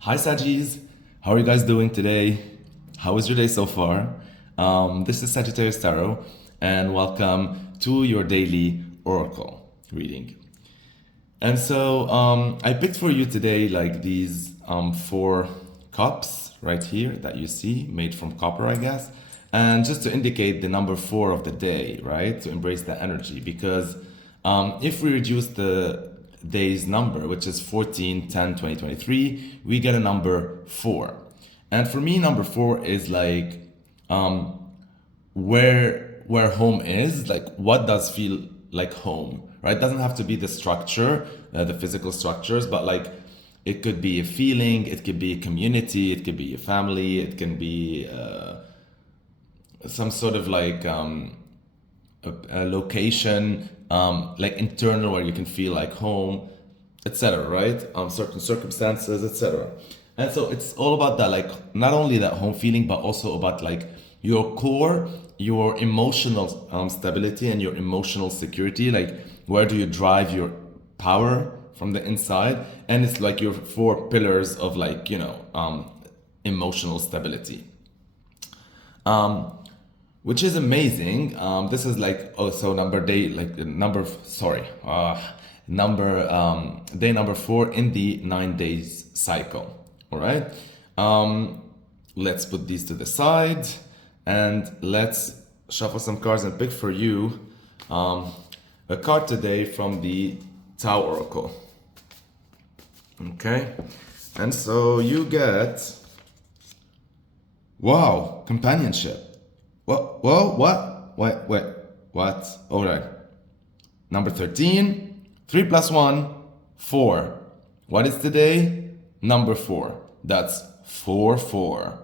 Hi Sagis, how are you guys doing today? How was your day so far? This is Sagittarius Tarot, and welcome to your daily oracle reading. And so I picked for you today like these four cups right here that you see, made from copper, I guess, and just to indicate the number four of the day, right? To embrace the energy, because if we reduce the day's number, which is 14/10/2023, we get a number four. And for me, number four is like where home is, like what does feel like home, right? It doesn't have to be the structure, the physical structures, but like it could be a feeling, it could be a community, it could be a family, it can be some sort of like a location, like internal where you can feel like home, etc. Right? Certain circumstances, etc. And so it's all about that, like not only that home feeling, but also about like your core, your emotional stability and your emotional security. Like where do you drive your power from the inside? And it's like your four pillars of like emotional stability. Which is amazing. This is like also number day, like number, sorry, number day number four in the 9 days cycle. All right. Let's put these to the side and let's shuffle some cards and pick for you a card today from the Tao Oracle. Okay. And so you get, wow, companionship. What? Wait, what? All right. Number 13, 3 plus 1, 4. What is today? Number 4. That's 4, 4.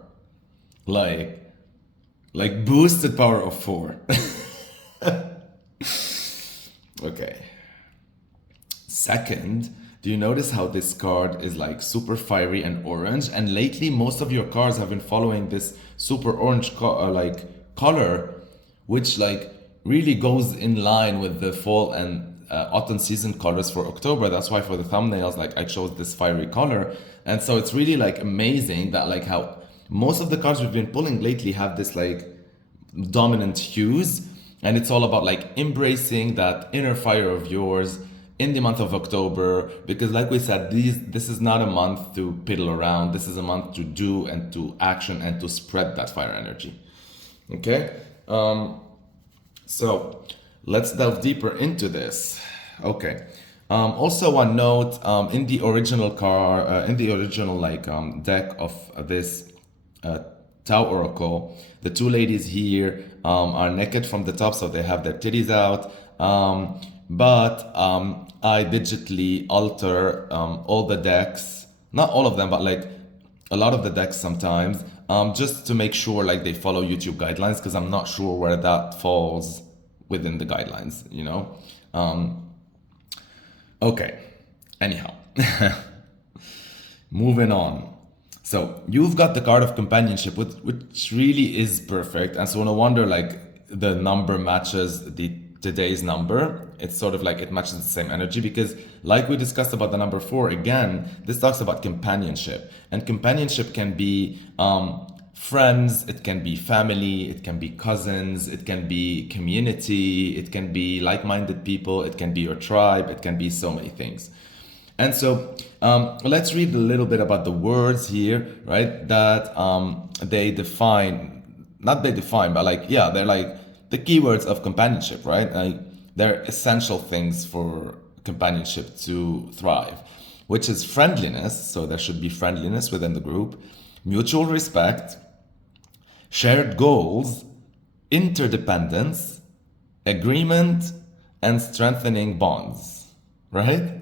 Like boosted power of 4. Okay. Second, do you notice how this card is like super fiery and orange? And lately, most of your cards have been following this super orange color, which like really goes in line with the fall and autumn season colors for October. That's why for the thumbnails, like I chose this fiery color. And so it's really like amazing that like how most of the cards we've been pulling lately have this like dominant hues. And it's all about like embracing that inner fire of yours in the month of October, because like we said, this is not a month to piddle around. This is a month to do and to action and to spread that fire energy. Okay, so let's delve deeper into this. Okay. Also, one note: in the original deck of this Tao Oracle, the two ladies here are naked from the top, so they have their titties out. But I digitally alter all the decks, not all of them, but like a lot of the decks sometimes, just to make sure like they follow YouTube guidelines, because I'm not sure where that falls within the guidelines, you know? Okay, anyhow, moving on. So you've got the card of companionship, which really is perfect. And so no wonder like the number matches the today's number. It's sort of like it matches the same energy, because like we discussed about the number 4, again, this talks about companionship, and companionship can be friends, it can be family, it can be cousins, it can be community, it can be like-minded people, it can be your tribe, it can be so many things. And so let's read a little bit about the words here, right? That they define, not they define, but like, yeah, they're like the keywords of companionship, right? Like they're essential things for companionship to thrive, which is friendliness. So there should be friendliness within the group, mutual respect, shared goals, interdependence, agreement, and strengthening bonds, right?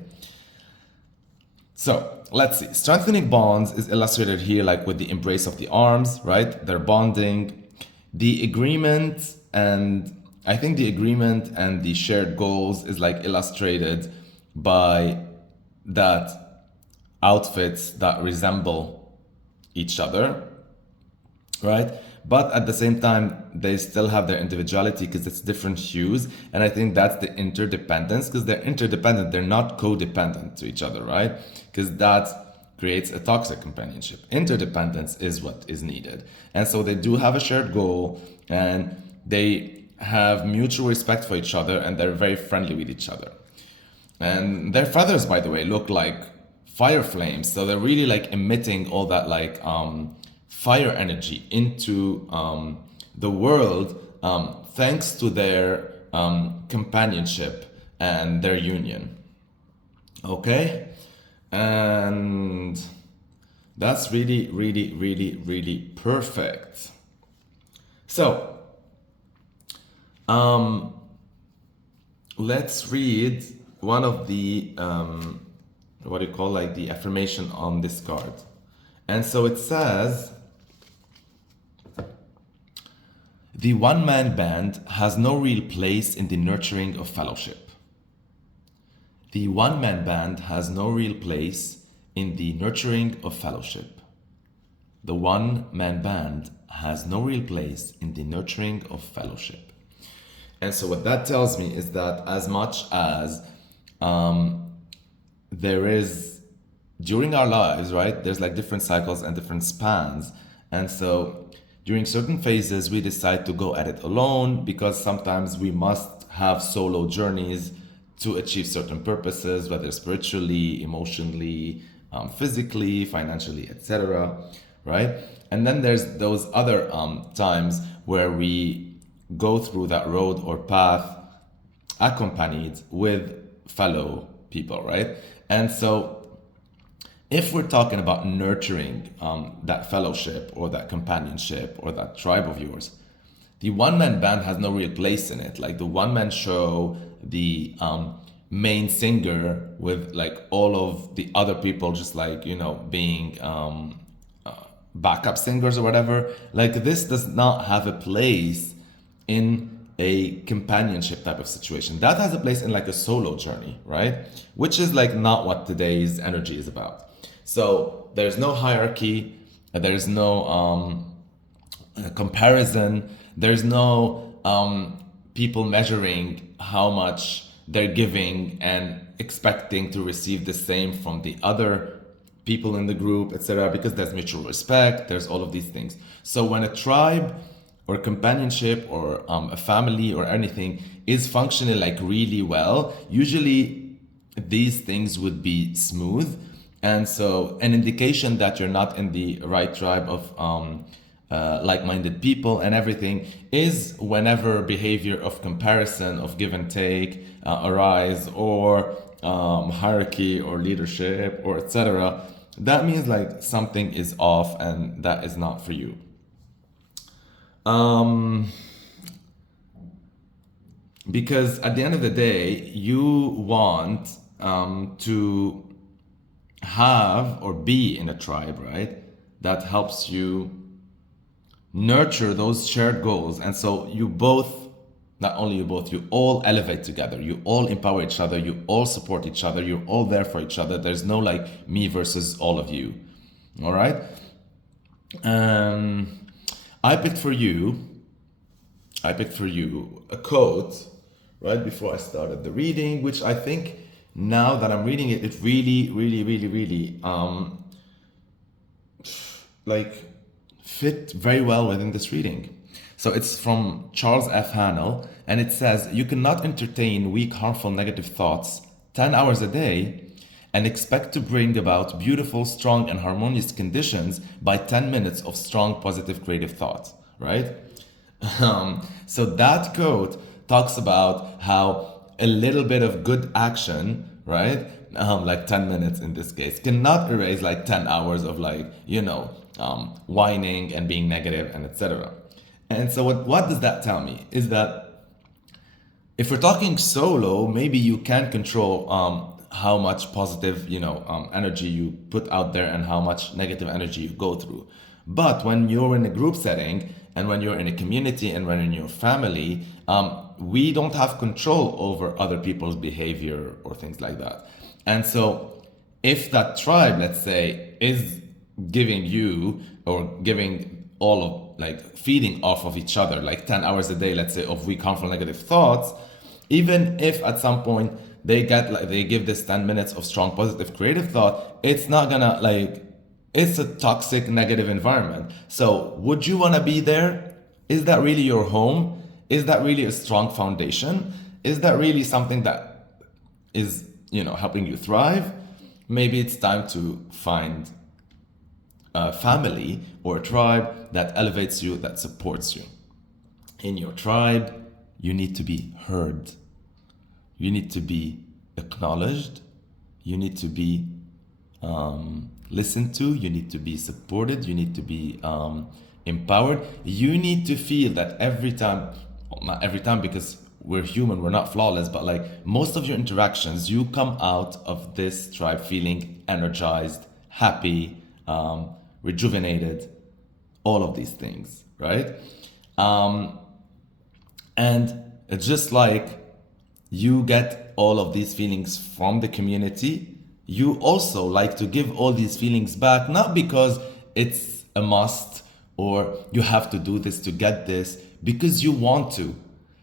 So let's see. Strengthening bonds is illustrated here like with the embrace of the arms, right? They're bonding. The agreement, and I think the agreement and the shared goals is like illustrated by that outfits that resemble each other, right? But at the same time, they still have their individuality because it's different hues. And I think that's the interdependence, because they're interdependent. They're not codependent to each other, right? Because that creates a toxic companionship. Interdependence is what is needed. And so they do have a shared goal, and they have mutual respect for each other, and they're very friendly with each other. And their feathers, by the way, look like fire flames. So they're really like emitting all that like fire energy into the world, thanks to their companionship and their union. Okay? And that's really, really, really, really perfect. So, let's read one of the, what do you call, like the affirmation on this card. And so it says, the one-man band has no real place in the nurturing of fellowship. The one-man band has no real place in the nurturing of fellowship. The one-man band has no real place in the nurturing of fellowship. And so what that tells me is that as much as there is, during our lives, right, there's like different cycles and different spans. And so during certain phases, we decide to go at it alone because sometimes we must have solo journeys to achieve certain purposes, whether spiritually, emotionally, physically, financially, etc. Right? And then there's those other times where we go through that road or path accompanied with fellow people, right? And so if we're talking about nurturing that fellowship or that companionship or that tribe of yours, the one-man band has no real place in it. Like the one-man show, the main singer with like all of the other people just like, you know, being backup singers or whatever, like this does not have a place in a companionship type of situation. That has a place in like a solo journey, right? Which is like not what today's energy is about. So there's no hierarchy, there's no comparison, there's no people measuring how much they're giving and expecting to receive the same from the other people in the group, etc. Because there's mutual respect, there's all of these things. So when a tribe or companionship or a family or anything is functioning like really well, usually these things would be smooth. And so an indication that you're not in the right tribe of like-minded people and everything is whenever behavior of comparison, of give and take arise, or hierarchy or leadership or etc. That means like something is off and that is not for you. Because at the end of the day, you want to have or be in a tribe, right? That helps you nurture those shared goals. And so you both, not only you both, you all elevate together, you all empower each other, you all support each other, you're all there for each other. There's no like me versus all of you. All right? I picked for you a quote right before I started the reading, which I think now that I'm reading it, it really, really, really, really like fit very well within this reading. So it's from Charles F. Hannell, and it says, you cannot entertain weak, harmful, negative thoughts 10 hours a day and expect to bring about beautiful, strong, and harmonious conditions by 10 minutes of strong, positive, creative thought, right? So that quote talks about how a little bit of good action, right? Like 10 minutes in this case, cannot erase like 10 hours of like, you know, whining and being negative and etc. And so what does that tell me? Is that if we're talking solo, maybe you can control how much positive, you know, energy you put out there and how much negative energy you go through. But when you're in a group setting and when you're in a community and when in your family, we don't have control over other people's behavior or things like that. And so if that tribe, let's say, is giving you or giving all of like feeding off of each other, like 10 hours a day, let's say, of weak, harmful, negative thoughts, even if at some point they give this 10 minutes of strong positive creative thought, it's not gonna like, it's a toxic negative environment. So would you want to be there? Is that really your home? Is that really a strong foundation? Is that really something that is, helping you thrive? Maybe it's time to find a family or a tribe that elevates you, that supports you. In your tribe, you need to be heard. You need to be acknowledged. You need to be listened to. You need to be supported. You need to be empowered. You need to feel that every time, well, not every time because we're human, we're not flawless, but like most of your interactions, you come out of this tribe feeling energized, happy, rejuvenated, all of these things, right? And just like you get all of these feelings from the community, you also like to give all these feelings back, not because it's a must or you have to do this to get this, because you want to.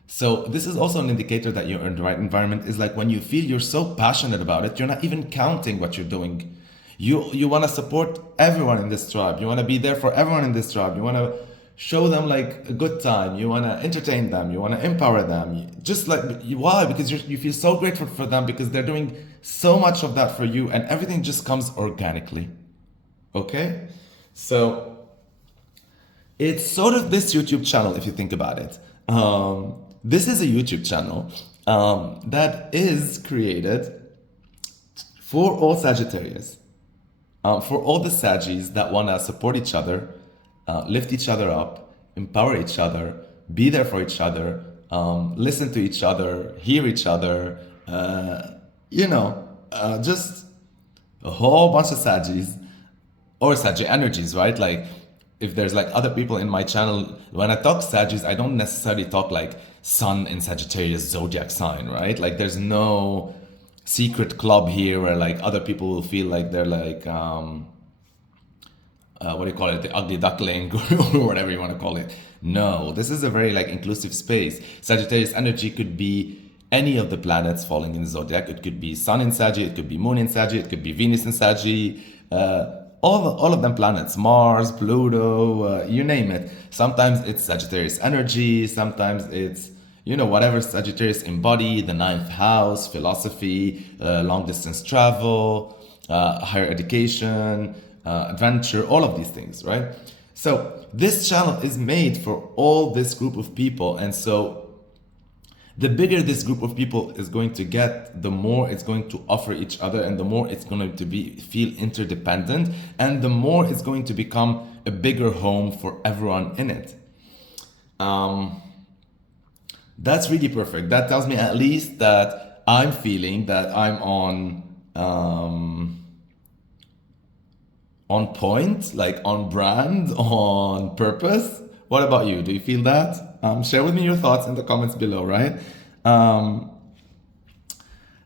So this is also an indicator that you're in the right environment, is like when you feel you're so passionate about it, you're not even counting what you're doing. You want to support everyone in this tribe. You want to be there for everyone in this tribe. You want to show them like a good time. You want to entertain them. You want to empower them. Just like, why? Because you feel so grateful for them because they're doing so much of that for you, and everything just comes organically. Okay? So it's sort of this YouTube channel, if you think about it. This is a YouTube channel that is created for all Sagittarius, for all the Saggies that want to support each other, lift each other up, empower each other, be there for each other, listen to each other, hear each other, just a whole bunch of Saggies or Saggy energies, right? Like if there's like other people in my channel, when I talk Saggies, I don't necessarily talk like Sun in Sagittarius zodiac sign, right? Like there's no secret club here where like other people will feel like they're like what do you call it, the ugly duckling or whatever you want to call it. No, this is a very like inclusive space. Sagittarius energy could be any of the planets falling in the zodiac. It could be Sun in Saggy, it could be Moon in Saggy, it could be Venus in Saggy, all of them planets, Mars, Pluto, you name it. Sometimes it's Sagittarius energy, sometimes it's whatever Sagittarius embody, the ninth house, philosophy, long distance travel, higher education, adventure, all of these things, right? So this channel is made for all this group of people. And so the bigger this group of people is going to get, the more it's going to offer each other, and the more it's going to feel interdependent, and the more it's going to become a bigger home for everyone in it. That's really perfect. That tells me at least that I'm feeling that I'm on point, like on brand, on purpose. What about you? Do you feel that? Share with me your thoughts in the comments below, right?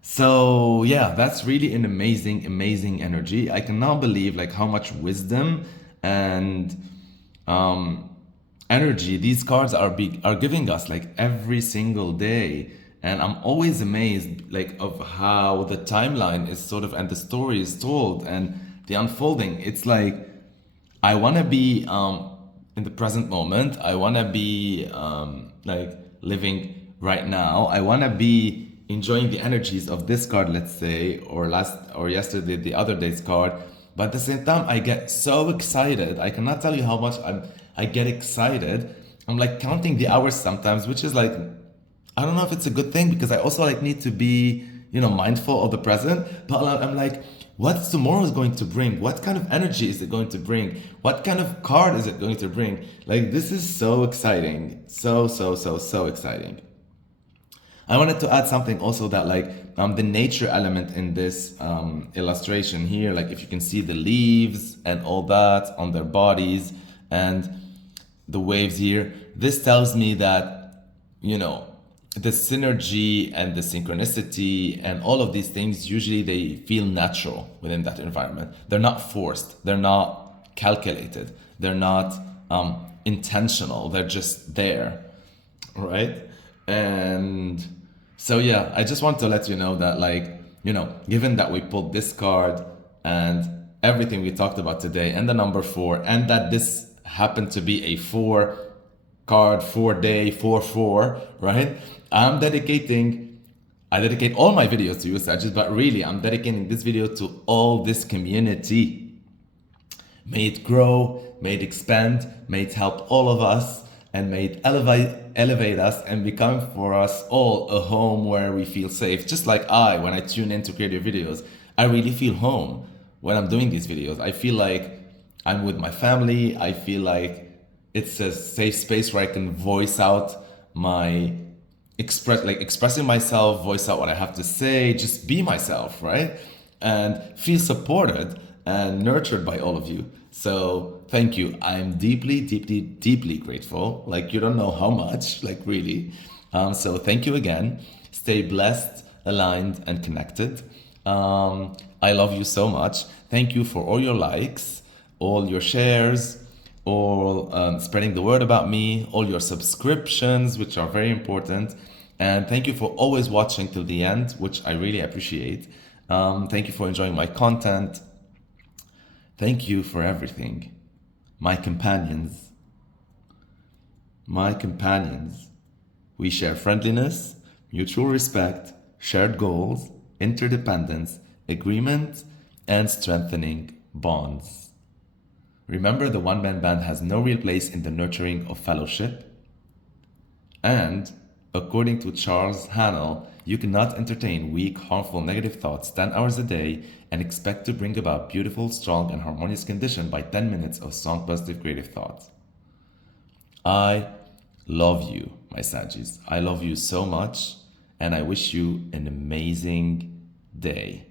So yeah, that's really an amazing energy. I can now believe like how much wisdom and energy these cards are giving us like every single day. And I'm always amazed like of how the timeline is sort of, and the story is told and the unfolding. It's like I want to be in the present moment. I want to be like living right now. I want to be enjoying the energies of this card, let's say, or yesterday, the other day's card. But at the same time, I get so excited. I cannot tell you how much I get excited. I'm like counting the hours sometimes, which is like, I don't know if it's a good thing, because I also like need to be, mindful of the present. But I'm like, what's tomorrow is going to bring? What kind of energy is it going to bring? What kind of card is it going to bring? Like, this is so exciting. So exciting. I wanted to add something also that like the nature element in this illustration here, like if you can see the leaves and all that on their bodies and the waves here, this tells me that, the synergy and the synchronicity and all of these things, usually they feel natural within that environment. They're not forced. They're not calculated. They're not intentional. They're just there, right? And So yeah, I just want to let you know that, like, given that we pulled this card and everything we talked about today and the number four, and that this happened to be a four card, 4 day, 4-4, right? I'm dedicating I dedicate all my videos to you, Sajid, but really I'm dedicating this video to all this community. May it grow, may it expand, may it help all of us, and may it elevate us and become for us all a home where we feel safe. Just like when I tune in to create your videos, I really feel home when I'm doing these videos. I feel like I'm with my family. I feel like it's a safe space where I can voice out my expressing myself, voice out what I have to say, just be myself, right? And feel supported and nurtured by all of you. So thank you. I'm deeply, deeply, deeply grateful. Like, you don't know how much, like, really. So thank you again. Stay blessed, aligned, and connected. I love you so much. Thank you for all your likes, all your shares, all spreading the word about me, all your subscriptions, which are very important. And thank you for always watching till the end, which I really appreciate. Thank you for enjoying my content. Thank you for everything. My companions. My companions. We share friendliness, mutual respect, shared goals, interdependence, agreement, and strengthening bonds. Remember, the one-man band has no real place in the nurturing of fellowship. And, according to Charles Hannell, you cannot entertain weak, harmful, negative thoughts 10 hours a day and expect to bring about beautiful, strong, and harmonious condition by 10 minutes of strong, positive, creative thought. I love you, my Sagis. I love you so much, and I wish you an amazing day.